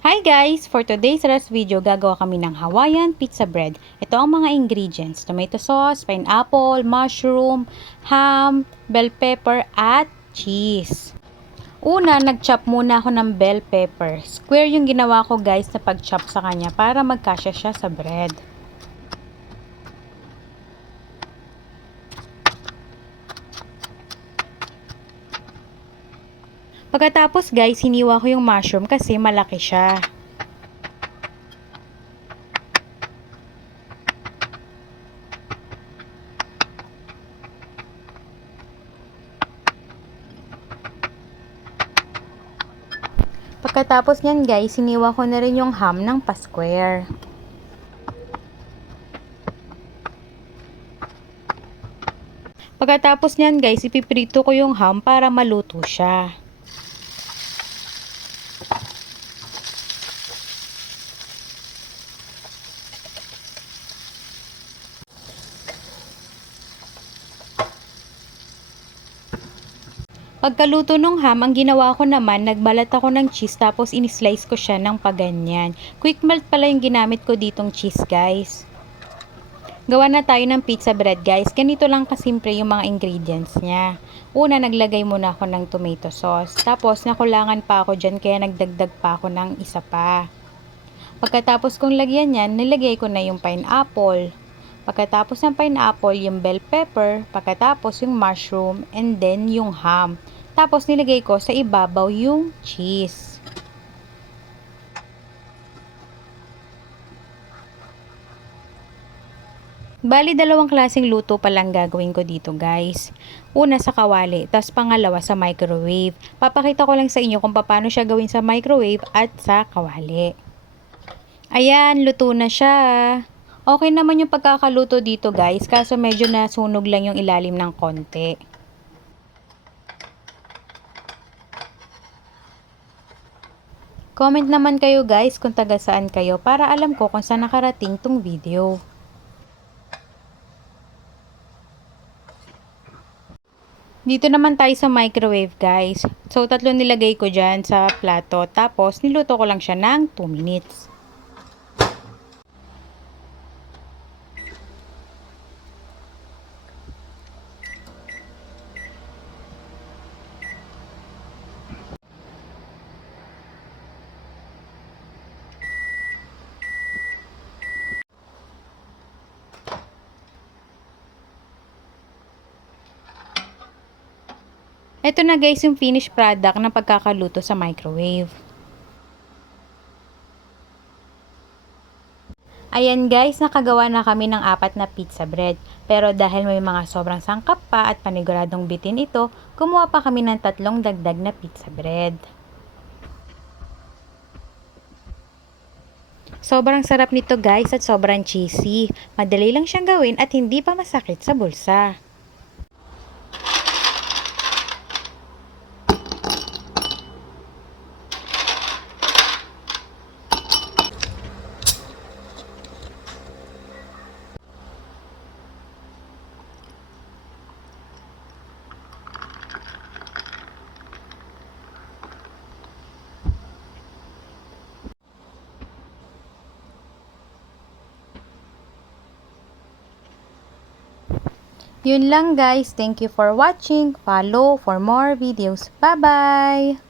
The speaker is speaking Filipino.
Hi guys! For today's rest video, gagawa kami ng Hawaiian pizza bread. Ito ang mga ingredients: tomato sauce, pineapple, mushroom, ham, bell pepper, at cheese. Una, nag-chop muna ako ng bell pepper. Square yung ginawa ko guys na pag-chop sa kanya para magkasya siya sa bread. Pagkatapos guys, hiniwa ko yung mushroom kasi malaki siya. Pagkatapos nyan guys, hiniwa ko na rin yung ham ng pa-square. Pagkatapos nyan guys, ipiprito ko yung ham para maluto siya. Pagkaluto ng ham, ang ginawa ko naman, nagbalat ako ng cheese tapos in-slice ko siya ng paganyan. Quick melt pala yung ginamit ko ditong cheese guys. Gawa na tayo ng pizza bread guys. Ganito lang kasimple yung mga ingredients niya. Una, naglagay muna ako ng tomato sauce. Tapos nakulangan pa ako dyan kaya nagdagdag pa ako ng isa pa. Pagkatapos kong lagyan yan, nilagay ko na yung pineapple. Pagkatapos ng pineapple, yung bell pepper, pagkatapos yung mushroom, and then yung ham. Tapos nilagay ko sa ibabaw yung cheese. Bali, dalawang klaseng luto palang gagawin ko dito guys. Una sa kawali, tapos pangalawa sa microwave. Papakita ko lang sa inyo kung paano siya gawin sa microwave at sa kawali. Ayan, luto na siya. Okay naman yung pagkakaluto dito guys, kaso medyo nasunog lang yung ilalim ng konti. Comment naman kayo guys kung taga saan kayo para alam ko kung saan nakarating tong video. Dito naman tayo sa microwave guys. So, tatlo nilagay ko dyan sa plato. Tapos, niluto ko lang siya ng 2 minutes. Ito na guys yung finished product ng pagkakaluto sa microwave. Ayan guys, nakagawa na kami ng 4 na pizza bread. Pero dahil may mga sobrang sangkap pa at paniguradong bitin ito, kumuha pa kami ng 3 dagdag na pizza bread. Sobrang sarap nito guys at sobrang cheesy. Madali lang siyang gawin at hindi pa masakit sa bulsa. Yun lang guys. Thank you for watching. Follow for more videos. Bye-bye!